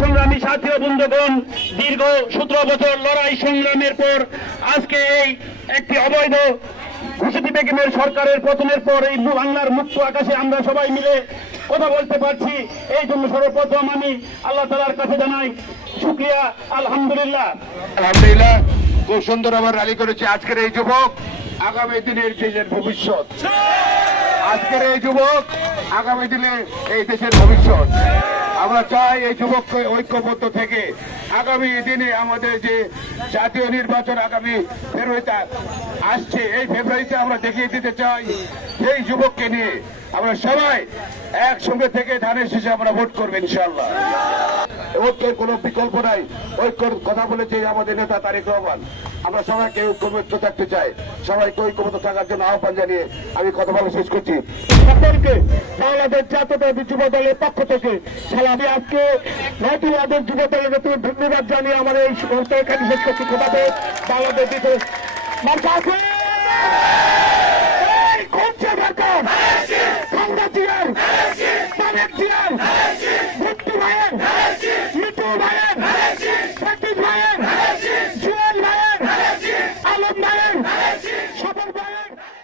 সংগ্রামী সাথী বন্ধুগণ দীর্ঘ সতেরো বছর লড়াই সংগ্রামের পর আজকে এই একটি অবৈধ ঘুষিটি বেগমের সরকারের পতনের পর এই বাংলার মুক্ত আকাশে আমরা সবাই মিলে কথা বলতে পারছি। এই জন্য সর্বপ্রথম আমি আল্লাহ তালার কাছে জানাই শুক্রিয়া আলহামদুলিল্লাহ। আলহামদুলিল্লাহ। খুব সুন্দর আমার র্যালি করেছে। আজকের এই যুবক আগামী দিনের দেশের ভবিষ্যৎ। আজকের এই যুবক আগামী দিনে এই দেশের ভবিষ্যৎ। আমরা চাই এই যুবককে ঐক্যবদ্ধ থেকে আগামী দিনে আমাদের যে জাতীয় নির্বাচন আগামী ফেব্রুয়ারিতে আসছে, এই ফেব্রুয়ারিতে আমরা দেখিয়ে দিতে চাই সেই যুবককে নিয়ে। আমরা সবাই একসঙ্গে থেকে ধানের শেষে আমরা ভোট করব ইনশাল্লাহ ঐক্যের কোনো বিকল্প নাই। ঐক্যর কথা বলেছে আমাদের নেতা তারেক রহমান। আমরা সবাইকে ঐক্যবদ্ধ থাকতে চাই। সবাইকে ঐক্যবদ্ধ থাকার জন্য আহ্বান জানিয়ে আমি কথা বলা শেষ করছি। সকলকে বাংলাদেশ জাতীয়তাবাদী যুব দলের পক্ষ থেকে সালামি। আজকে নয়টিবাদের যুব দলের নতুন ধন্যবাদ জানিয়ে আমাদের এই এখানে শেষ করছি। খোদাতে বাংলাদেশ মার্কা